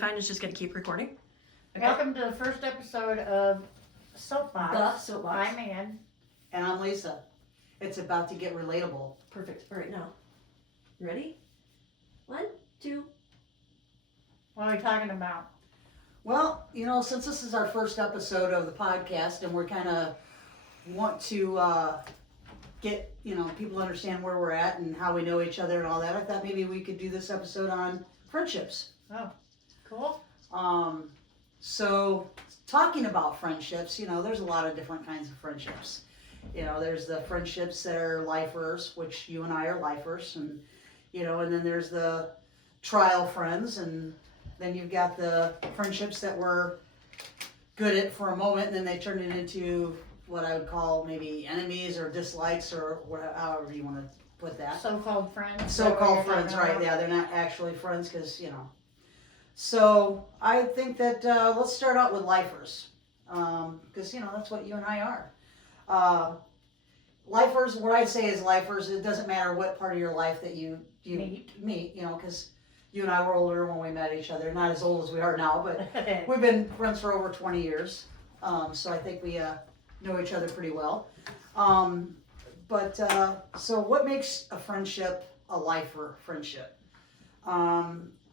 Fine, it's just gonna keep recording. Okay. Welcome to the first episode of Soapbox. The Soapbox. I'm Ann. And I'm Lisa. It's about to get relatable. Perfect. All right, now. Ready? 1, 2. What are we talking about? Well, since this is our first episode of the podcast and we're kind of want to get, people to understand where we're at and how we know each other and all that, I thought maybe we could do this episode on friendships. Oh, cool. So talking about friendships, there's a lot of different kinds of friendships. There's the friendships that are lifers, which you and I are lifers, and then there's the trial friends, and then you've got the friendships that were good at for a moment, and then they turn it into what I would call maybe enemies or dislikes or however you want to put that. So-called friends. So-called friends, right? Yeah, they're not actually friends because, So I think that let's start out with lifers because, that's what you and I are. Lifers, what I say is lifers, it doesn't matter what part of your life that you meet, because you and I were older when we met each other. Not as old as we are now, but we've been friends for over 20 years. So I think we know each other pretty well. So what makes a friendship a lifer friendship?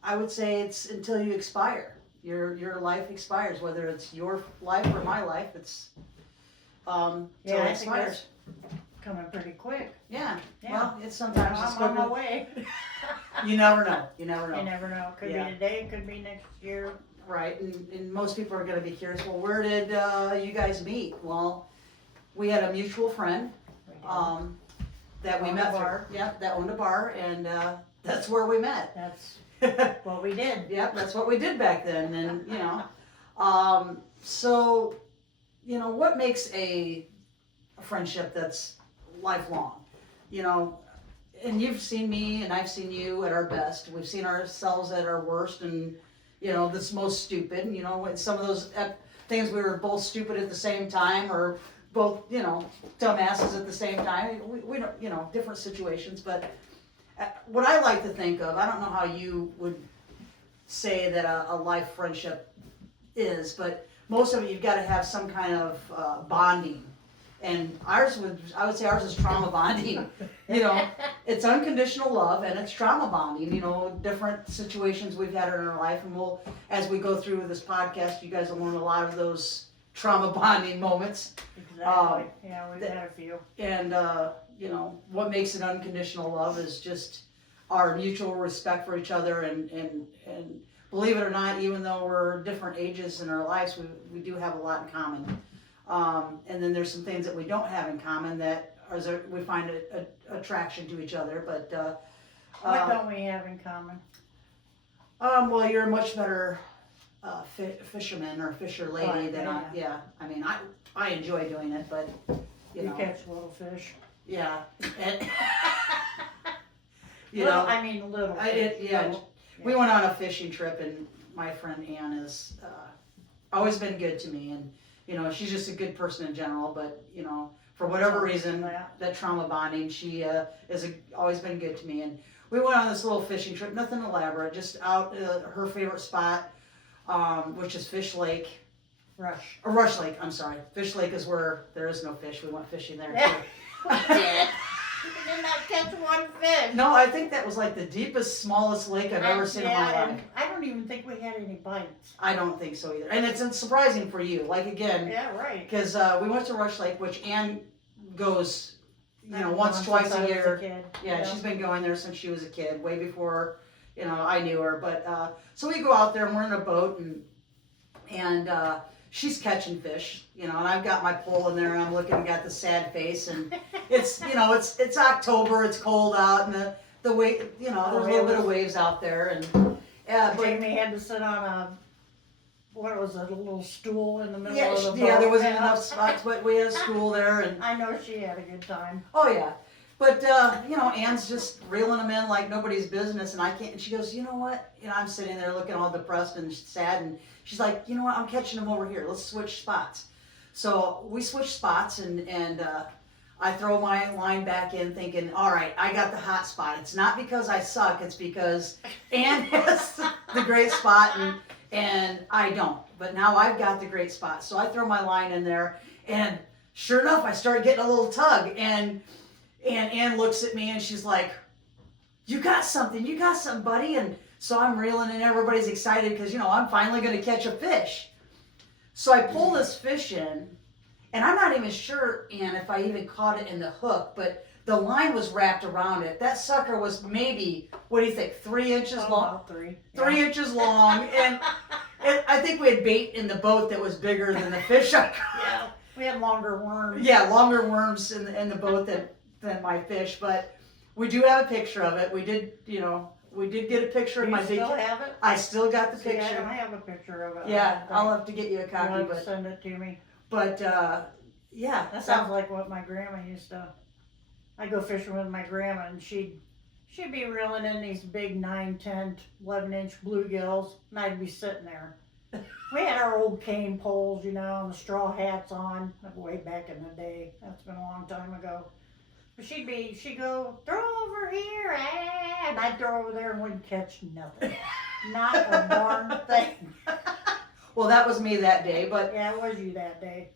I would say it's until you expire. Your life expires, whether it's your life or my life. It's till it expires. Coming pretty quick. Yeah. Yeah. Well, it's sometimes I'm on my way. You never know. You never know. You never know. Could be today. Could be next year. Right. And most people are going to be curious. Well, where did you guys meet? Well, we had a mutual friend that we met bar. through. Yep. That owned a bar, and that's where we met. That's what we did. Yep, that's what we did back then, and so what makes a friendship that's lifelong? And you've seen me, and I've seen you at our best. We've seen ourselves at our worst, and this most stupid. And some of those things we were both stupid at the same time, or both dumbasses at the same time. We don't, different situations, but. What I like to think of, I don't know how you would say that a life friendship is, but most of it you've got to have some kind of bonding. And I would say ours is trauma bonding. It's unconditional love and it's trauma bonding, different situations we've had in our life. And as we go through this podcast, you guys will learn a lot of those trauma bonding moments. Exactly. We've had a few. And, what makes it unconditional love is just our mutual respect for each other. And believe it or not, even though we're different ages in our lives, we do have a lot in common. And then there's some things that we don't have in common that we find a attraction to each other. But what don't we have in common? Well, you're a much better fisherman or fisher lady than I. Yeah, I mean, I enjoy doing it, but you catch little fish. Yeah. And, I mean little fish. We went on a fishing trip, and my friend Ann has always been good to me, and she's just a good person in general. But for whatever reason, that trauma bonding, she has always been good to me. And we went on this little fishing trip, nothing elaborate, just out her favorite spot, which is Fish Lake. Rush Lake, I'm sorry. Fish Lake is where there is no fish. We went fishing there too. We did. We did not catch one fish. No, I think that was like the deepest, smallest lake I've ever seen in my life. I don't even think we had any bites. I don't think so either. And it's surprising for you. Like, again. Yeah, right. Because we went to Rush Lake, which Ann goes, once, twice a year. Yeah, she's been going there since she was a kid, way before, I knew her. But, so we go out there and we're in a boat and she's catching fish, and I've got my pole in there and I'm looking and got the sad face, and it's, it's October, it's cold out, and the wave, there's a little bit of waves out there, and Jamie had to sit on a little stool in the middle of the boat. Yeah, there wasn't enough spots, but we had a stool there, and I know she had a good time. Oh yeah. But, Ann's just reeling them in like nobody's business, and I can't, and she goes, you know what? I'm sitting there looking all depressed and sad, and she's like, you know what? I'm catching them over here. Let's switch spots. So we switched spots, and I throw my line back in thinking, all right, I got the hot spot. It's not because I suck. It's because Ann has the great spot, and I don't. But now I've got the great spot, so I throw my line in there, and sure enough, I start getting a little tug, and Ann looks at me and she's like, you got something, buddy. And so I'm reeling and everybody's excited because, you know, I'm finally going to catch a fish. So I pull this fish in, and I'm not even sure, Ann, if I even caught it in the hook, but the line was wrapped around it. That sucker was maybe, what do you think, 3 inches long? About 3. 3 inches long, and I think we had bait in the boat that was bigger than the fish I caught. Yeah. We had longer worms. Yeah, longer worms in the boat than my fish, but we do have a picture of it. We did, you know, we did get a picture of Do you my big. still have it? I still got the See, picture. I have a picture of it. Yeah, I'll have to get you a You copy, have to but send it to me. Yeah, That sounds like what my grandma used to. I go fishing with my grandma, and she'd be reeling in these big 9, 10, 11-inch bluegills, and I'd be sitting there. We had our old cane poles, you know, and the straw hats on, way back in the day. That's been a long time ago. But she'd go, throw over here, and I'd throw over there and wouldn't catch nothing. Not a darn thing. well, that was me that day, but Yeah, it was you that day.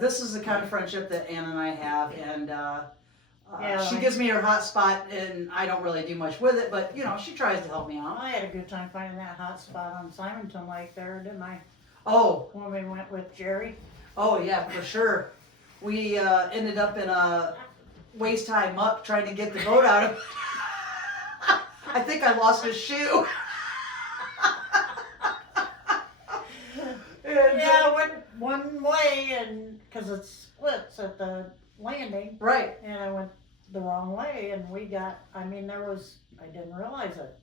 this is the kind of friendship that Ann and I have, and Yeah, she like- gives me her hot spot, and I don't really do much with it, but you know, she tries to help me out. I had a good time finding that hot spot on Simonton Lake there, didn't I? Oh, When we went with Jerry. oh yeah, for sure. We ended up in a waist-high muck trying to get the boat out of. I think I lost a shoe. Yeah, I went one way, and because it splits at the landing, Right. and I went the wrong way, and I didn't realize it.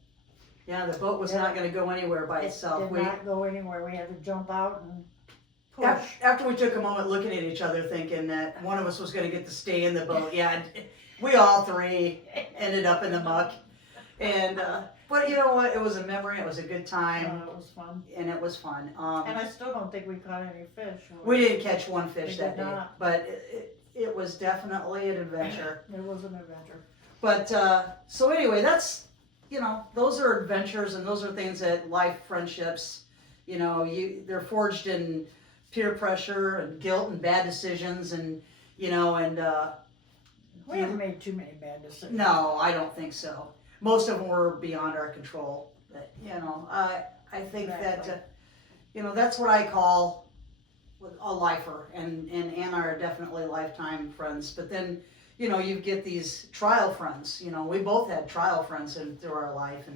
Yeah, the boat was not going to go anywhere by itself. It did not go anywhere. We had to jump out and push. After we took a moment looking at each other, thinking that one of us was going to get to stay in the boat. Yeah, we all three ended up in the muck. And but you know what? It was a memory. It was a good time, It was fun. and it was fun. And I still don't think we caught any fish. We didn't catch one We fish did that day, not. but it was definitely an adventure. It was an adventure. But so anyway, that's, you know, those are adventures, and those are things that life friendships, you know, they're forged in peer pressure and guilt and bad decisions, and you know, and We haven't made too many bad decisions. no, I don't think so. Most of them were beyond our control. But you know, I think Exactly. that you know, that's what I call a lifer, and Ann and I are definitely lifetime friends. But then, you know, you get these trial friends. You know, we both had trial friends through our life,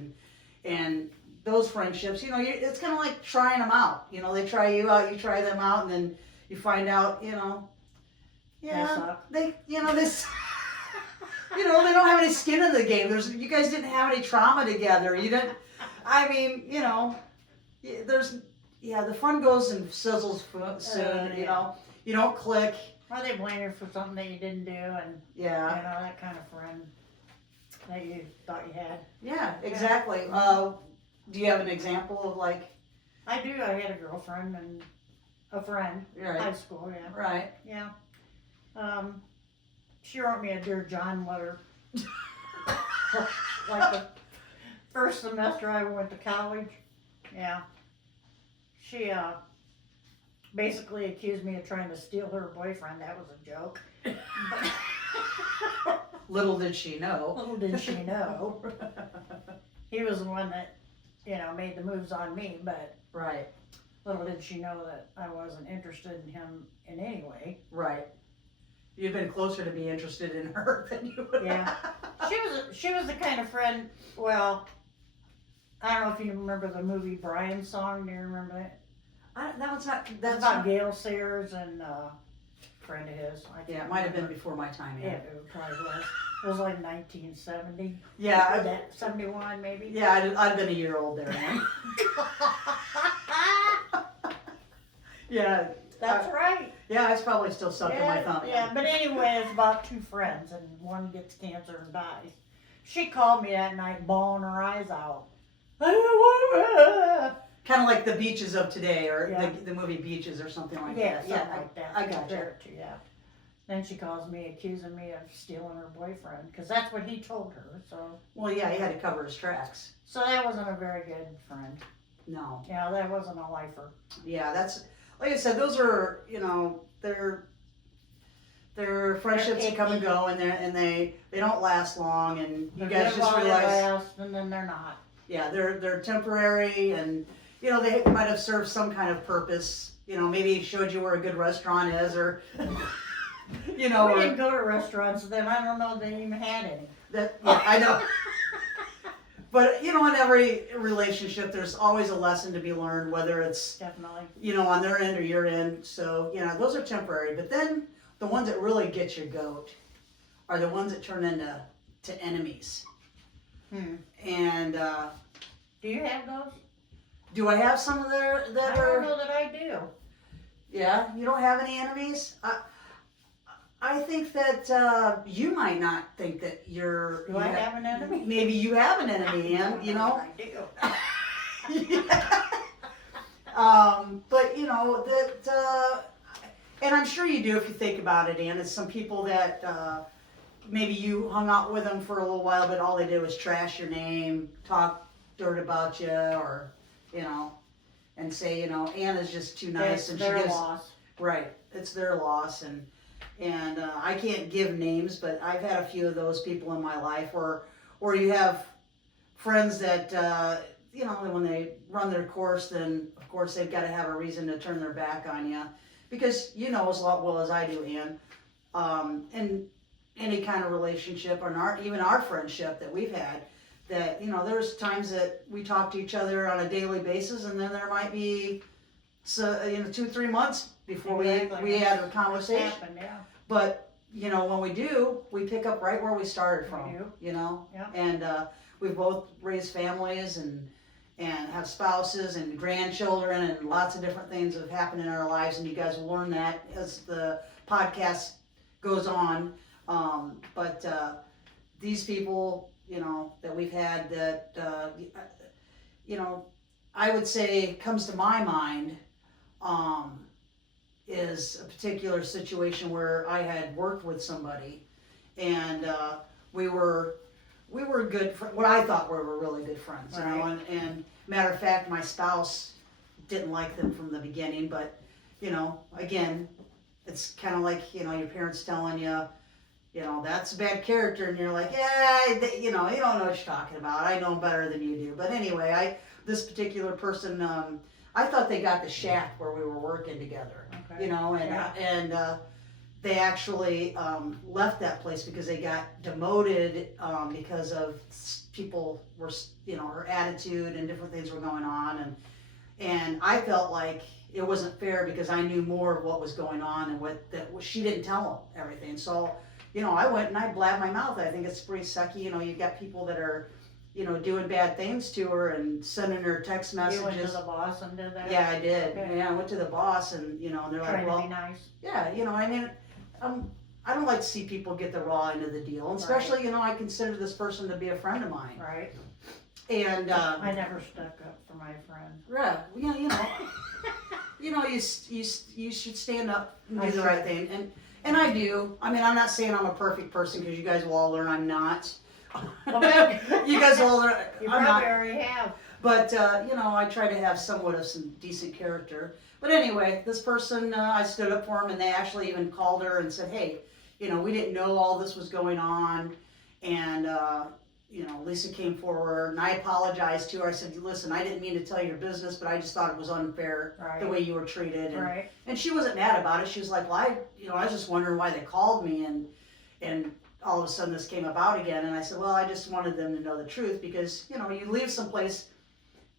and those friendships, you know, it's kind of like trying them out. You know, they try you out, you try them out, and then you find out, you know, suck. they, you know, this. You know, they don't have any skin in the game. You guys didn't have any trauma together. You didn't. I mean, you know, the fun goes and sizzles soon. You know, you don't click. Or they blame you for something that you didn't do, and Yeah. you know, that kind of friend that you thought you had. Yeah, exactly. Do you have an example of like? I do. I had a girlfriend and a friend, high Right. school. Yeah, Right. yeah. She wrote me a Dear John letter. Like the first semester I went to college. Yeah. She basically accused me of trying to steal her boyfriend. That was a joke. Little did she know. Little did she know. He was the one that, you know, made the moves on me, but Right. little did she know that I wasn't interested in him in any way. Right. You've been closer to be interested in her than you would. Yeah. She was the kind of friend, well, I don't know if you remember the movie Brian Song. Do you remember that? That was not. That's That's about not. Gail Sayers and a friend of his. I Yeah, can't it might have been remember. before my time. Yeah, it probably was. It was like 1970. Yeah. 71 maybe. Yeah, I'd have been a year old there, man. Yeah. That's right. Yeah, it's probably still stuck in my thumb. Yeah, but anyway, it's about two friends, and one gets cancer and dies. She called me that night, bawling her eyes out. Kind of like the Beaches of today, or Yeah. the movie Beaches, or something like Yeah, that. something like that. I got you. Compare it to, yeah. Then she calls me, accusing me of stealing her boyfriend, because that's what he told her. So Well, yeah, he had to cover his tracks. that wasn't a very good friend. No. Yeah, that wasn't a lifer. Yeah, that's, like I said, those are, they're friendships that come and go, and they don't last long, and you They're guys good just while they realize, last, and then they're not. yeah, they're temporary, and they might have served some kind of purpose. Maybe showed you where a good restaurant is, or We or didn't go to restaurants then. I don't know if they even had any. that. Yeah, I know. But in every relationship, there's always a lesson to be learned, whether it's Definitely. on their end or your end. So those are temporary. But then the ones that really get your goat are the ones that turn into enemies. And Do you have those? do I have some of that I are? don't know that I do. Yeah, you don't have any enemies. I think that you might not think that you're. Do I have an enemy? Maybe you have an enemy, Ann. I do. But that, and I'm sure you do if you think about it, Ann. It's some people that maybe you hung out with them for a little while, but all they did was trash your name, talk dirt about you, or and say Anna's just too nice, That's and their she gives loss. right. It's their loss, and I can't give names, but I've had a few of those people in my life, or you have friends that when they run their course, then of course they've got to have a reason to turn their back on you, because as well as I do, Ann, in any kind of relationship, or even our friendship that we've had, that there's times that we talk to each other on a daily basis, and then there might be 2-3 months before Exactly. we had a conversation. Happened, yeah. But when we do, we pick up right where we started from. We do. Yeah. And we've both raised families and have spouses and grandchildren, and lots of different things have happened in our lives, and you guys will learn that as the podcast goes on. But these people, that we've had that, I would say comes to my mind, is a particular situation where I had worked with somebody, and we were good, what I thought we were really good friends, Right. and matter of fact, my spouse didn't like them from the beginning, but again, it's kind of like your parents telling you, that's a bad character, and you're like, yeah, you don't know what you're talking about. I know better than you do. But anyway, this particular person, I thought they got the shaft where we were working together, Okay. and they actually left that place because they got demoted because of people were, her attitude and different things were going on, and I felt like it wasn't fair because I knew more of what was going on, and she didn't tell them everything. So, I went and I blabbed my mouth. I think it's pretty sucky. You've got people that are, doing bad things to her and sending her text messages. You went to the boss and did that? Yeah, I did. Okay. Yeah, I went to the boss, and and they're Trying like, to be nice. yeah, I don't like to see people get the raw end of the deal, and especially, I consider this person to be a friend of mine, Right. and I never stuck up for my friend. you should stand up and I do the should. right thing, and I do. I'm not saying I'm a perfect person, because you guys will all learn I'm not. Okay. You guys will all learn You I'm probably not. already have. But, I try to have somewhat of some decent character. But anyway, this person, I stood up for him, and they actually even called her and said, hey, we didn't know all this was going on. And, Lisa came forward, and I apologized to her. I said, listen, I didn't mean to tell your business, but I just thought it was unfair the Right. way you were treated. And, Right. and she wasn't mad about it. She was like, well, I was just wondering why they called me, and all of a sudden this came about again. And I said, well, I just wanted them to know the truth, because, you leave someplace,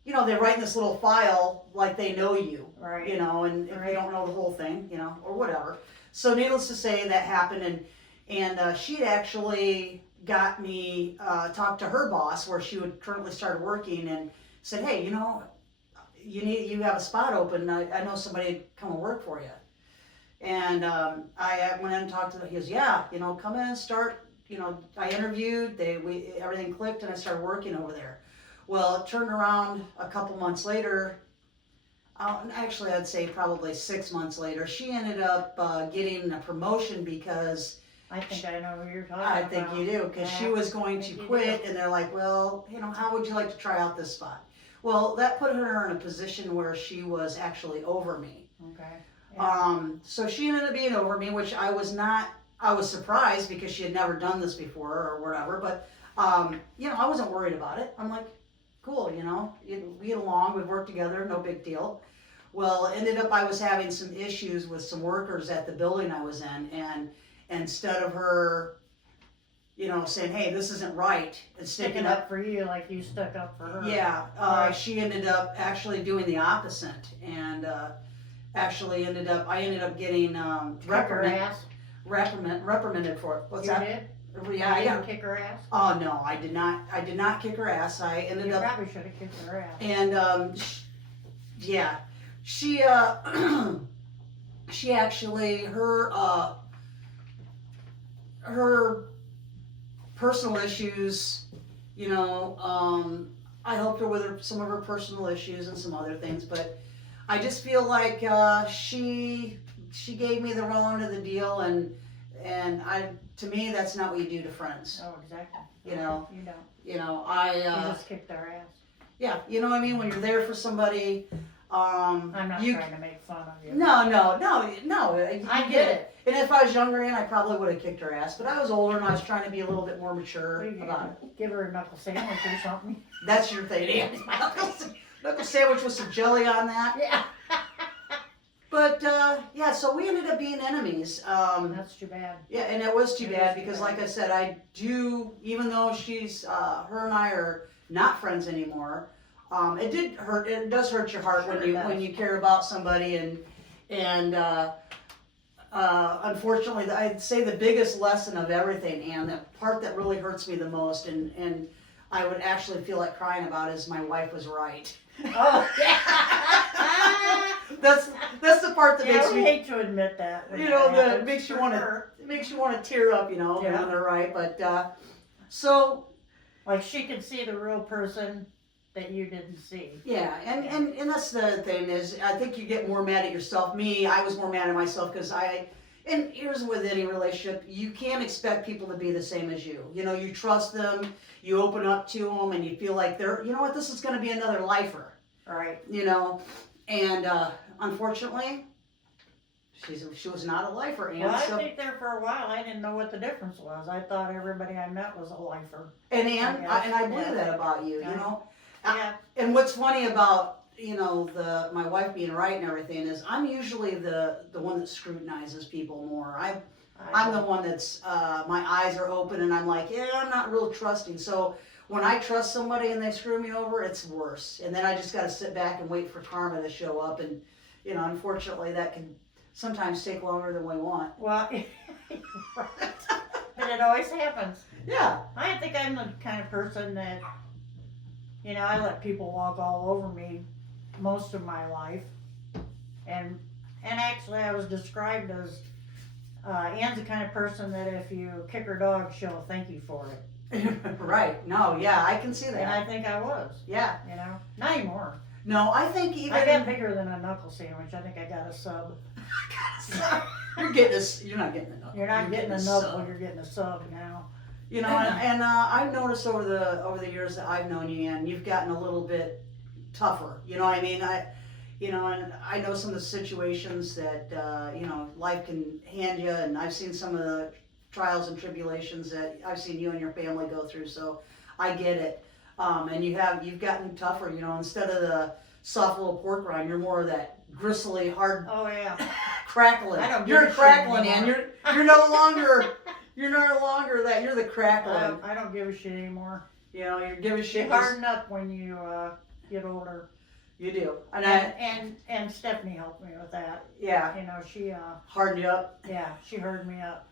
they write in this little file like they know you, Right. and if Right. they don't know the whole thing, or whatever. So needless to say, that happened, and she actually got me, talked to her boss where she would currently start working, and said, hey, you have a spot open. I know somebody to come and work for you. And I went in and talked to them. He goes, yeah, come in and start. I interviewed. Everything clicked, and I started working over there. Well, it turned around a couple months later. Actually, I'd say probably 6 months later. She ended up getting a promotion because I think I know who you're talking I about. think you do, because she was going to think you quit, and they're like, well, how would you like to try out this spot? Well, that put her in a position where she was actually over me. Okay. Yeah. So she ended up being over me, which I was not. I was surprised because she had never done this before or whatever. But you know, I wasn't worried about it. I'm like, cool, you know, we get along, we've worked together, no big deal. Well, it ended up I was having some issues with some workers at the building I was in, and instead of her, you know, saying, hey, this isn't right, and Sticking up for you like you stuck up for her. yeah, Right. she ended up actually doing the opposite, and actually I ended up getting Kick her ass. reprimanded for it. What's You that? did? Yeah, You yeah. didn't kick her ass? Oh no, I did not kick her ass. I ended You up, probably should have kicked her ass. and yeah, she she actually her personal issues, you know, I helped her with some of her personal issues and some other things, but I just feel like she gave me the wrong end of the deal, and to me that's not what you do to friends. Oh, exactly. You know, You don't. You know, You just kicked their ass. yeah, you know what I mean, when you're there for somebody, I'm not you, trying to make fun of you. no, I get it. And if I was younger, and I probably would have kicked her ass, but I was older and I was trying to be a little bit more mature You about it. give her a knuckle sandwich or something. That's your thing, yeah. Knuckle sandwich with some jelly on that. Yeah. But yeah, so we ended up being enemies. That's too bad. Yeah, and it was too It bad is too because, bad. like I said, I do. Even though she's her and I are not friends anymore, it did hurt. It does hurt your heart Sure when it you does. care about somebody, and unfortunately, I'd say the biggest lesson of everything, and the part that really hurts me the most, and I would actually feel like crying about is my wife was right. Oh, yeah. That's the part that Yeah, makes we me. hate to admit that. when You know, that that happens, makes you for wanna- sure. It makes you want to tear up, you know, Yeah. when they're right. But so Like she could see the real person that you didn't see. yeah, and that's the thing is, I think you get more mad at yourself. Me, I was more mad at myself because and here's with any relationship, you can't expect people to be the same as you. You know, you trust them, you open up to them, and you feel like they're, you know what, this is going to be another lifer. Right. You know, and unfortunately, she was not a lifer, and Well, I so. think there for a while I didn't know what the difference was. I thought everybody I met was a lifer. And guess, I believe yeah. that about you, Yeah. you know. Yeah. And what's funny about, you know, my wife being right and everything is I'm usually the one that scrutinizes people more. I'm the one that's my eyes are open and I'm like, yeah, I'm not real trusting. So when I trust somebody and they screw me over, it's worse. And then I just got to sit back and wait for karma to show up. And you know, unfortunately, that can sometimes take longer than we want. Well, right. But it always happens. Yeah. I think I'm the kind of person that, you know, I let people walk all over me most of my life. And actually I was described as, Ann's the kind of person that if you kick her dog, she'll thank you for it. Right. No. Yeah, I can see And that. I think I was, Yeah. you know, not anymore. No, I think even I got bigger than a knuckle sandwich. I think I got a sub. you're getting this. You're not getting a knuckle. You're not getting a sub. knuckle, you're getting a sub now. You know, and I've noticed over the years that I've known you, Ann, you've gotten a little bit tougher. You know what I mean? And I know some of the situations that you know, life can hand you, and I've seen some of the trials and tribulations that I've seen you and your family go through. So I get it. And you've gotten tougher. You know, instead of the soft little pork rind, you're more of that gristly, hard Oh yeah. crackling. I don't give You're a shit crackling, Ann. anymore. You're no longer. You're no longer that. You're the crackling. I don't give a shit anymore. You know, you're giving You shit. harden up when you get older. You do. And And Stephanie helped me with that. yeah, You know, she harden you up she heard me up.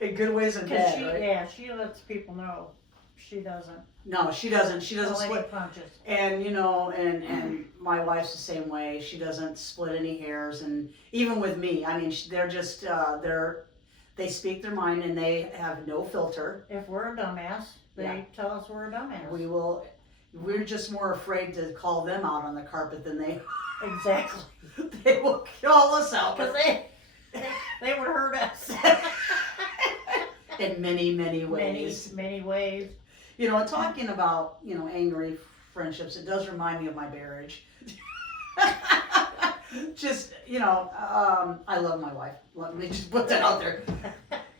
in good ways and 'Cause bad, right? she lets people know. She doesn't. No, she doesn't. She doesn't Only split. punches. And you know, and my wife's the same way. She doesn't split any hairs. And even with me, I mean, they're just they speak their mind and they have no filter. If we're a dumbass, they Yeah. tell us we're a dumbass. We're just more afraid to call them out on the carpet than they Exactly. they will call us out. Because they would hurt us. In many, many ways. Many ways. You know, talking about, you know, angry friendships, it does remind me of my marriage. Just, you know, I love my wife. Let me just put that out there.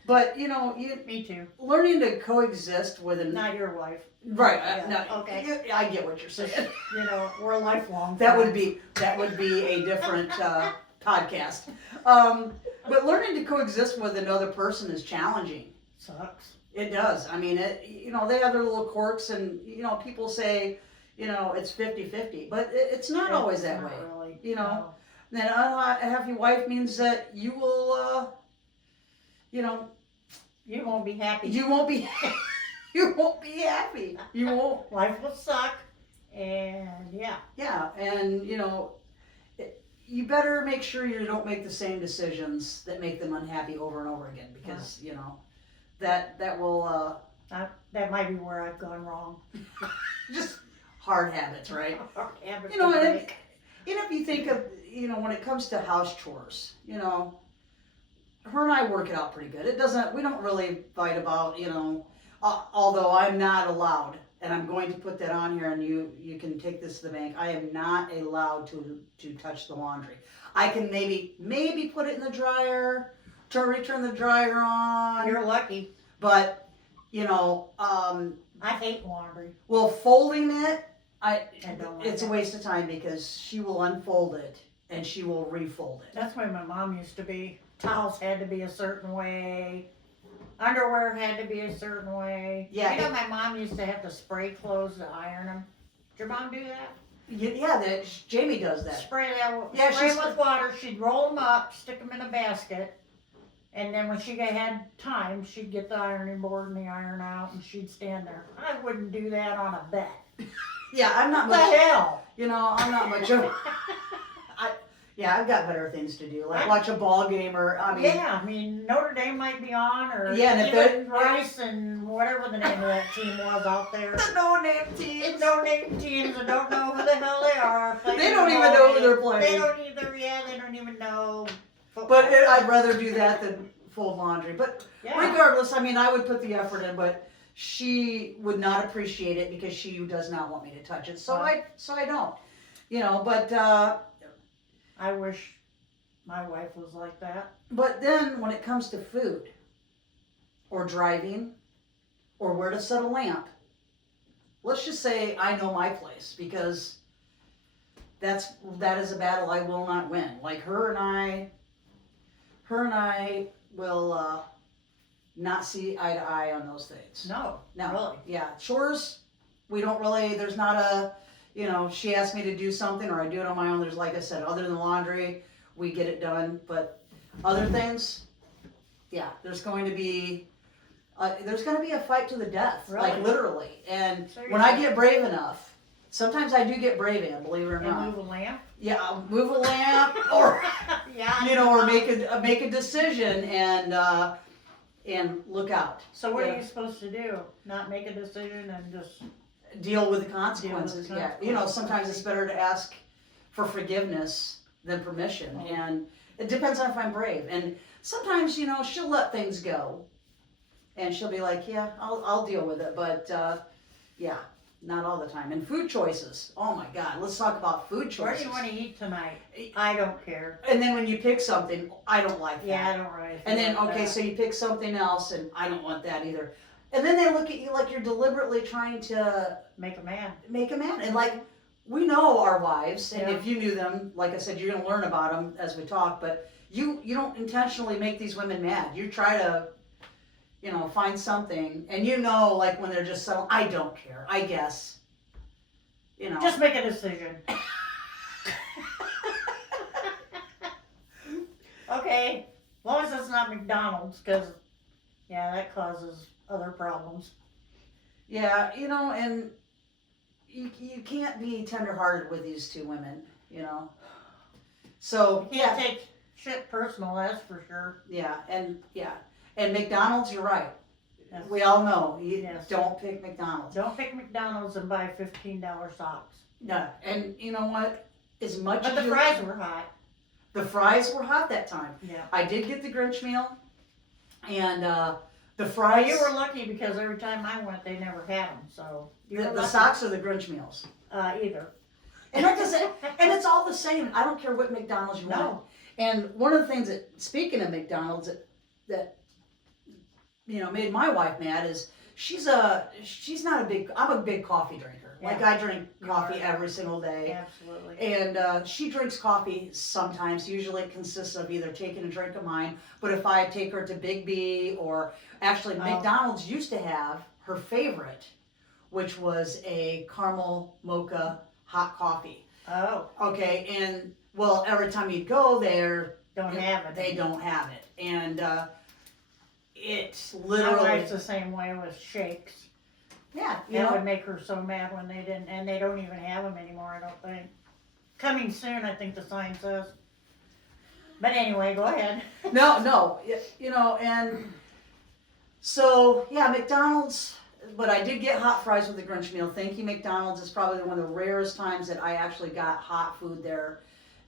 But, you know, Me too. learning to coexist with an... Not your wife. Right, Yeah, no, okay. I get what you're saying. You know, we're lifelong. That would friends. be a different podcast. But learning to coexist with another person is challenging. Sucks. It does. I mean, you know, they have their little quirks, and you know, people say, you know, it's 50-50, but it's not always that Not way. really. You know, No. Then a happy wife means that you will, you know, You won't be happy. you won't be, you won't be happy. You won't. Life will suck, and yeah. Yeah, and you know, you better make sure you don't make the same decisions that make them unhappy over and over again, because you know, that will That might be where I've gone wrong. just hard habits, right? Habits You know, to and break. if you think of, you know, when it comes to house chores, you know, her and I work it out pretty good. We don't really fight about, you know, although I'm not allowed, and I'm going to put that on here, and you can take this to the bank. I am not allowed to touch the laundry. I can maybe put it in the dryer, return the dryer on, You're lucky. but, you know, I hate laundry. well, folding it, I don't like it's a that. waste of time, because she will unfold it and she will refold it. That's the way my mom used to be. Towels had to be a certain way. Underwear had to be a certain way. Yeah, You know, my mom used to have to spray clothes to iron them. Did your mom do that? Yeah, Jamie does that. Spray that. Yeah, Spray she's- them with water. She'd roll them up, stick them in a basket, and then when she had time, she'd get the ironing board and the iron out, and she'd stand there. I wouldn't do that on a bed. Yeah, I'm not What the much, hell? you know, I'm not much of, I've got better things to do, like watch a ball game, or, I mean, Yeah, I mean, Notre Dame might be on, or Yeah, and if even Rice and whatever the name of that team was out there. the no-name It's teams. no-name teams and don't know who the hell they are. They don't even know who they're playing. They don't either, yeah, they don't even know football. But I'd rather do that than fold laundry. But yeah. regardless, I mean, I would put the effort in, but she would not appreciate it because she does not want me to touch it. So Wow. I don't, you know, but I wish my wife was like that. But then when it comes to food or driving or where to set a lamp, let's just say I know my place, because that is a battle I will not win. Like her and I will not see eye to eye on those things. No, No. really. Yeah, chores, we don't really, there's not a, you know, she asks me to do something or I do it on my own. There's, like I said, other than laundry, we get it done. But other things, yeah, there's going to be a fight to the death, like Really? literally. And Seriously? when I get brave enough, sometimes I do get brave enough, believe it or And not. move a lamp. Yeah, I'll move a lamp or, Yeah. you know, or make a decision and look out. So what Yeah. are you supposed to do? Not make a decision and just Deal with the consequences. Yeah, you know, consequences. sometimes it's better to ask for forgiveness than permission, Oh. and it depends on if I'm brave. And sometimes, you know, she'll let things go, and she'll be like, "Yeah, I'll deal with it," but yeah, not all the time. And food choices. Oh my God, let's talk about food choices. where do you want to eat tonight? I don't care. And then when you pick something, I don't like that. Yeah, I don't really. And then, feel like okay, that. so you pick something else, and I don't want that either. And then they look at you like you're deliberately trying to Make a man. make a man. And like, we know our wives, and Yeah. if you knew them, like I said, you're going to learn about them as we talk, but you don't intentionally make these women mad. You try to, you know, find something, and you know, like when they're just so, I don't care, I guess. You know. Just make a decision. Okay, as long as it's not McDonald's, because yeah, that causes other problems. Yeah, you know, and you can't be tenderhearted with these two women, you know. So, You can't take shit personal, that's for sure. yeah, and McDonald's, you're right. Yes. We all know, you Yes. don't pick McDonald's. Don't pick McDonald's and buy $15 socks. No, and you know what? As much But as the you- fries were hot. the fries were hot that time. Yeah. I did get the Grinch meal, and The Well, fries, you were lucky because every time I went, they never had them. So you were the lucky. socks or the Grinch meals. Either. And that doesn't, and it's all the same. I don't care what McDonald's you want. No. And one of the things that, speaking of McDonald's, that you know made my wife mad is she's not a big. I'm a big coffee drinker. Like Yeah. I drink coffee every single day. Absolutely. And she drinks coffee sometimes. Usually it consists of either taking a drink of mine, but if I take her to Big B or actually Oh. McDonald's used to have her favorite, which was a caramel mocha hot coffee. Oh, Okay, and well, every time you go there, don't have it. they don't have it, and it's My literally wife's the same way with shakes. yeah, you That know. would make her so mad when they didn't, and they don't even have them anymore. I don't think. Coming soon, I think the sign says. But anyway, go ahead. No, you know, and so yeah, McDonald's. But I did get hot fries with the Grinch meal. Thank you, McDonald's. It's probably one of the rarest times that I actually got hot food there.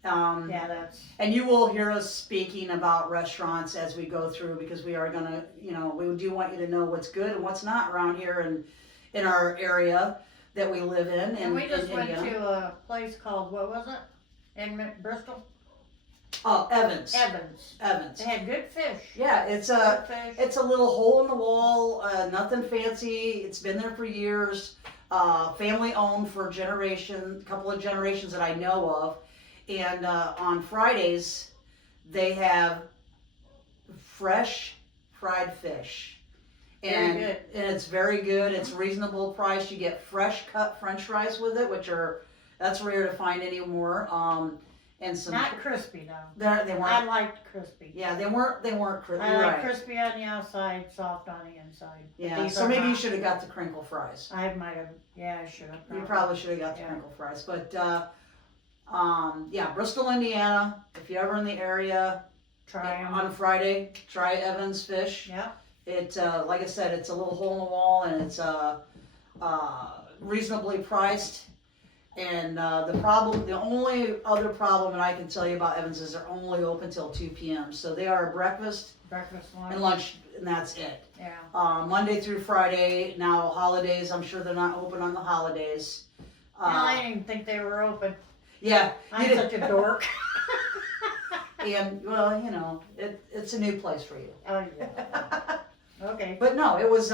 Yeah, that's. And you will hear us speaking about restaurants as we go through because we are gonna, you know, we do want you to know what's good and what's not around here and in our area that we live in. And we just in went Indiana. to a place called, what was it? In Bristol? Oh, Evans. Evans. Evans. They had good fish. Yeah, it's Good a fish. it's a little hole in the wall, nothing fancy. It's been there for years. Family owned for a couple of generations that I know of. And on Fridays, they have fresh fried fish. Very good. And it's very good. It's reasonable price. You get fresh cut French fries with it, that's rare to find anymore. And some Not crispy though. they I weren't. liked crispy. Yeah, they weren't. You're I like right. crispy on the outside, soft on the inside. But Yeah, these so are maybe you not. should have got the crinkle fries. I might have. Yeah, I should have. You probably should have got the Yeah. crinkle fries. But yeah, Bristol, Indiana. If you're ever in the area try them. on Friday, try Evans Fish. Yeah. It like I said, it's a little hole in the wall and it's reasonably priced. And the only other problem that I can tell you about Evans is they're only open till 2 p.m. So they are breakfast Breakfast, lunch. and lunch, and that's it. Yeah. Monday through Friday. Now holidays, I'm sure they're not open on the holidays. I didn't even think they were open. Yeah, I'm you such a dork. and well, you know, it's a new place for you. Oh yeah. Okay. But no, it was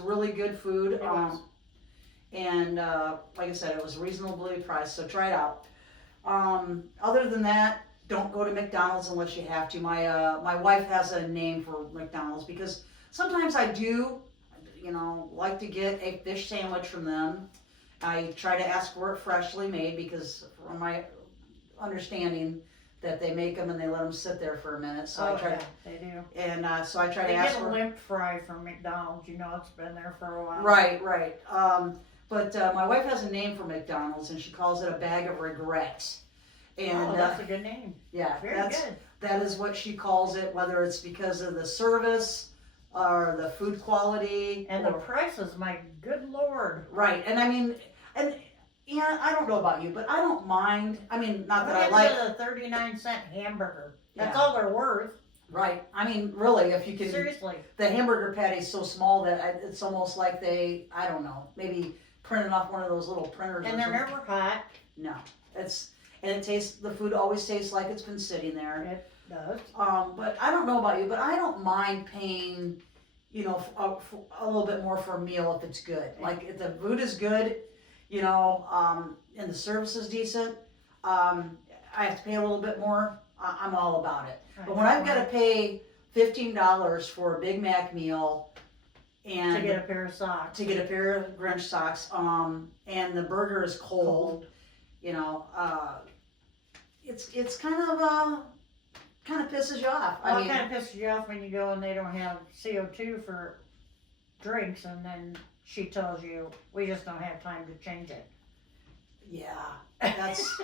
really good food. It was. And like I said, it was reasonably priced, so try it out. Other than that, don't go to McDonald's unless you have to. My wife has a name for McDonald's because sometimes I do, you know, like to get a fish sandwich from them. I try to ask for it freshly made because from my understanding that they make them and they let them sit there for a minute. So I try yeah, they do. and so I try They to ask get a for limp fry from McDonald's. You know, it's been there for a while. Right. But my wife has a name for McDonald's, and she calls it a bag of regrets. And Oh, that's a good name. yeah, Very good. that is what she calls it. Whether it's because of the service or the food quality, And the prices, my good lord. right. And I mean, and yeah, I don't know about you, but I don't mind. I mean, not that I Look like. at the 39-cent hamburger. That's Yeah. all they're worth. Right. I mean, really, if you can. Seriously. The hamburger patty's so small that it's almost like I don't know, maybe printed off one of those little printers. And or they're something. never hot. No, the food always tastes like it's been sitting there. It does. But I don't know about you, but I don't mind paying, you know, for a little bit more for a meal if it's good. Like if the food is good, you know, and the service is decent, I have to pay a little bit more. I'm all about it. But when I've got to pay $15 for a Big Mac meal and to get a pair of socks. to get a pair of Grinch socks, and the burger is cold. You know, it's kind of pisses you off. Well, I it mean, kind of pisses you off when you go and they don't have CO2 for drinks, and then she tells you, we just don't have time to change it. yeah, that's.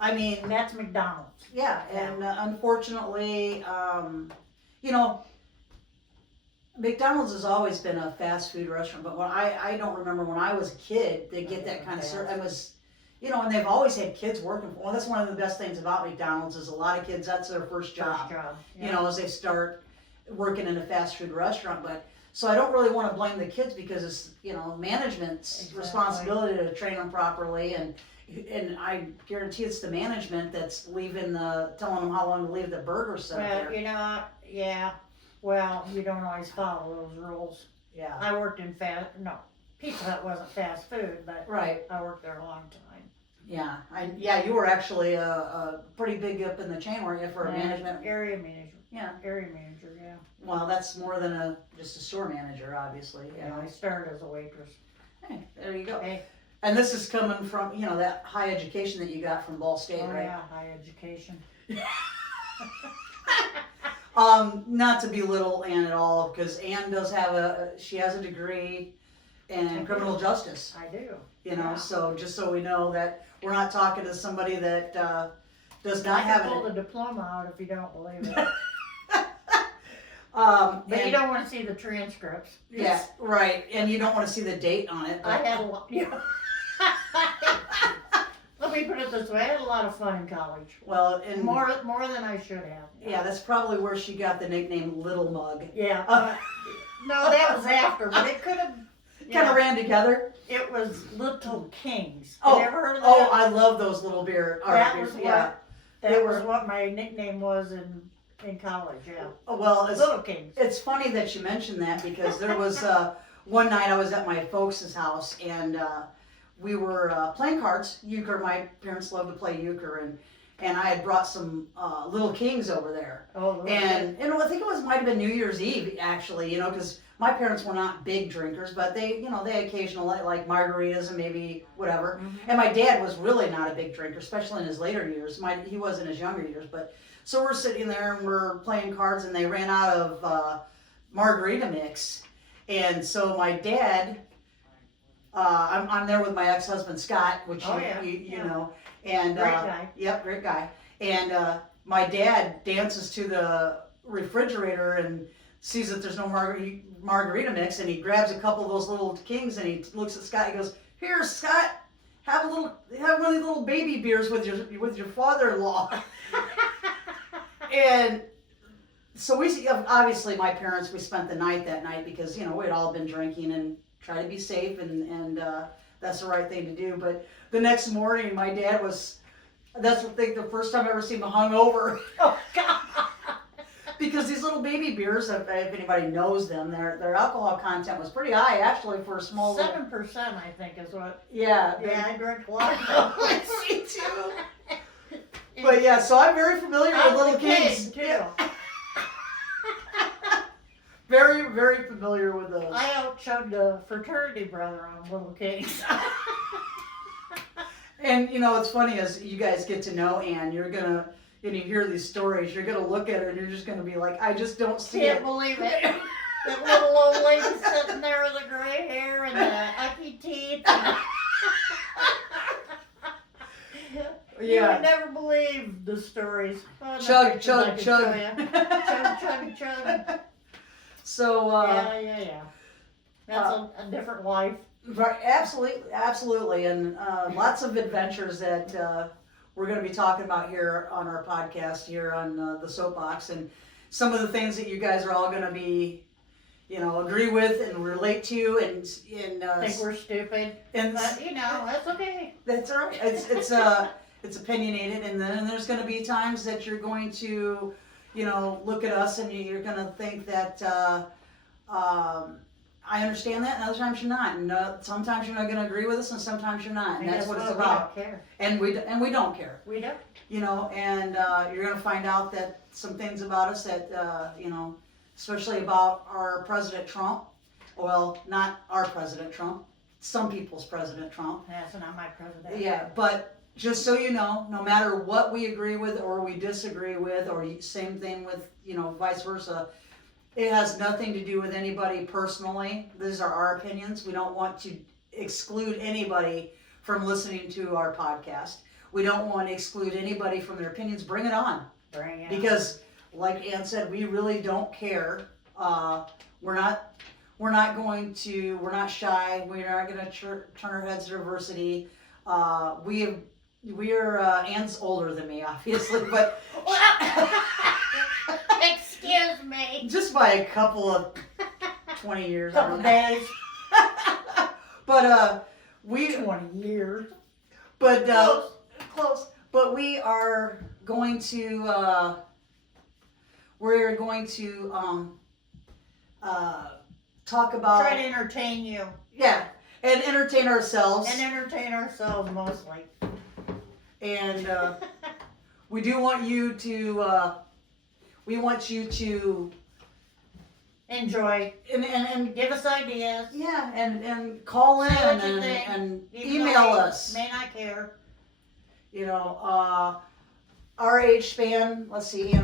I mean, And that's McDonald's. yeah, and unfortunately, you know, McDonald's has always been a fast food restaurant, but when I don't remember when I was a kid, they get that kind of service. I was, you know, and they've always had kids working for. Well, that's one of the best things about McDonald's is a lot of kids. That's their first job. First job. You know, as they start working in a fast food restaurant. But So I don't really want to blame the kids because it's, you know, management's Exactly. responsibility to train them properly, and I guarantee it's the management that's telling them how long to leave the burger set up Well, there. you know, yeah. Well, you don't always follow those rules. Yeah, I worked in Pizza Hut wasn't fast food, but right. I worked there a long time. Yeah, you were actually pretty big up in the chain, weren't you, for a management? Area manager. Yeah. Area manager, yeah. Well, that's more than just a store manager, obviously. You Yeah, know. I started as a waitress. Hey, there you go. Hey, And this is coming from, you know, that high education that you got from Ball State, oh right? yeah, high education. Not to belittle Ann at all, because Ann does have she has a degree in criminal justice, I do. you know, Yeah. so just so we know that we're not talking to somebody that does I not have can pull it. the diploma out if you don't believe it. But But you don't want to see the transcripts. Yeah, right, and you don't want to see the date on it. I But, had a lot. Yeah. Let me put it this way: I had a lot of fun in college. well, and More than I should have. yeah, that's probably where she got the nickname Little Mug. Yeah. Uh, No, that was after, but it could have. Kind of ran together. It was Little Kings. Oh, Have you ever heard of that? Oh, I love those little beer. that beers, was yeah. what. They That was were- what my nickname was in college. Yeah. Well, Little Kings. it's funny that you mentioned that because there was one night I was at my folks' house and we were playing cards, euchre. My parents love to play euchre, and I had brought some Little Kings over there. Oh, Little And I think it might have been New Year's Eve actually, you know, because my parents were not big drinkers, but they occasionally like margaritas and maybe whatever. Mhm. And my dad was really not a big drinker, especially in his later years. He was in his younger years, but so we're sitting there and we're playing cards, and they ran out of margarita mix, and so my dad, I'm there with my ex-husband Scott, which Oh, yeah. you Yeah. know, and Great guy. Yep, great guy. And my dad dances to the refrigerator and sees that there's no margarita mix, and he grabs a couple of those Little Kings and he looks at Scott. He goes, "Here, Scott, have one of these little baby beers with your father-in-law." And so obviously my parents, we spent the night that night because, you know, we'd all been drinking and try to be safe, and that's the right thing to do. But the next morning my dad that's the first time I ever seen him hungover. Oh God. Because these little baby beers, if anybody knows them, their alcohol content was pretty high actually for a small. 7%, I think, is what. Yeah. Yeah, I drank a lot. Of Me too. But yeah, so I'm very familiar with I was Little a kid, Kings. too. Very, very familiar with those. I outchugged the fraternity brother on Little Kings. And you know, it's funny as you guys get to know Ann, and you hear these stories, you're gonna look at her and you're just gonna be like, I just don't see Can't it. believe it. That little old lady sitting there with the gray hair and the ugly teeth. You Yeah. would never believe the stories. Oh, no Chug, pictures I chug, could chug. show ya. Chug, chug, chug. So, Yeah. That's a different life. right, absolutely, and lots of adventures that we're going to be talking about here on our podcast here on the Soapbox, and some of the things that you guys are all going to be, you know, agree with and relate to, and Think we're stupid, and but you know that's okay. that's all right. It's opinionated, and then there's going to be times that you're going to, you know, look at us and you're going to think that I understand that, and other times you're not. And sometimes you're not going to agree with us, and sometimes you're not. And that's what it's about. We don't care. And we don't care, We don't. you know. And you're going to find out that some things about us that you know, especially about our President Trump. Well, not our President Trump. Some people's President Trump. That's not my president. Yeah, but just so you know, no matter what we agree with or we disagree with, or same thing with, you know, vice versa, it has nothing to do with anybody personally. These are our opinions. We don't want to exclude anybody from listening to our podcast. We don't want to exclude anybody from their opinions. Bring it on. Bring it. Because, like Ann said, we really don't care. We're not going to. We're not shy. We're not going to turn our heads to diversity. We are. Ann's older than me, obviously, but Excuse me. just by a couple of 20 years. I Couple don't know. days, But we 20 years. but Close. close. But we are going to talk about Try to entertain you and entertain ourselves. and entertain ourselves mostly. And we do want you to Enjoy. and Give us ideas. yeah, and call in Say what you and, think. and Even email though I us. May not care. You know, our age span, let's see,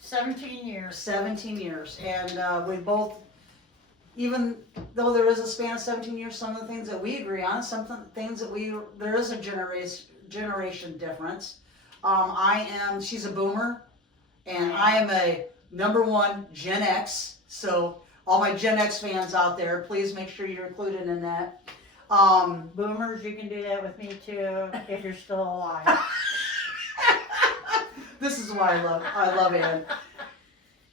17 years. 17 years. And we both, even though there is a span of 17 years, some of the things that we agree on, things that there is a generation difference. She's a boomer, and I am a #1 Gen X. So all my Gen X fans out there, please make sure you're included in that. Boomers, you can do that with me too if you're still alive. This is why I love Ann.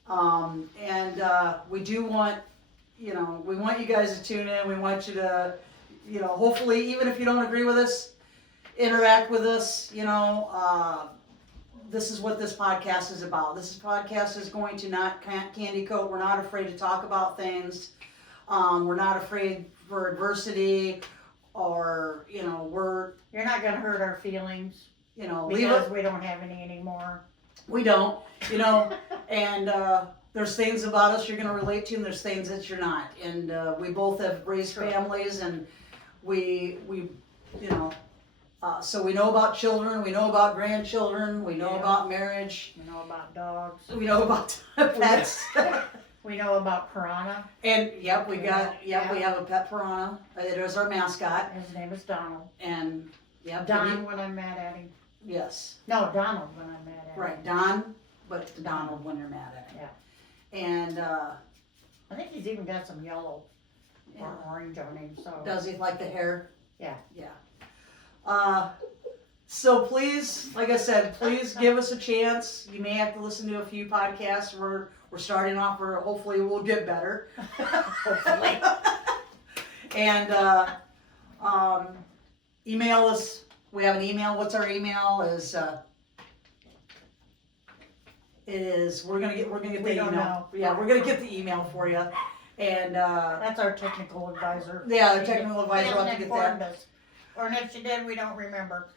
And we do want, we want you guys to tune in. We want you to, hopefully, even if you don't agree with us, interact with us. This is what this podcast is about. This podcast is going to not candy coat. We're not afraid to talk about things. We're not afraid for adversity, or You're not going to hurt our feelings leave because it. we don't have any anymore. We don't, and there's things about us you're going to relate to, and there's things that you're not. And we both have raised Sure. families, and we so we know about children, we know about grandchildren, we know Yeah. about marriage, We know about dogs. we know about pets. We know about Piranha. And yep, we Yeah. have a pet piranha. There's our mascot, His name is Donald. and yep, Don when I'm mad at him. yes, No, Donald when I'm mad at him. right, Don, but Donald when you're mad at him. Yeah. And I think he's even got some yellow or orange on him. So does he like the hair? Yeah. Yeah. So please, like I said, please give us a chance. You may have to listen to a few podcasts. We're starting off, or hopefully we'll get better. Hopefully. And email us. We have an email. What's our email? We're gonna get We the don't email. know. Yeah, we're gonna get the email for you. And That's our technical advisor. yeah, the technical advisor will have hasn't to get informed that. us. Or if she did, we don't remember.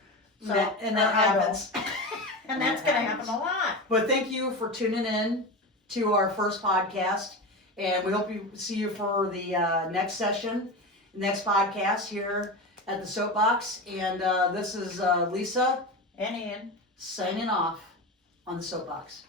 So, And that or I don't. happens. And that's going to happen a lot. But thank you for tuning in to our first podcast, and we hope you see you for the next session, next podcast here at the Soapbox. And this is Lisa And Ian. signing off on the Soapbox.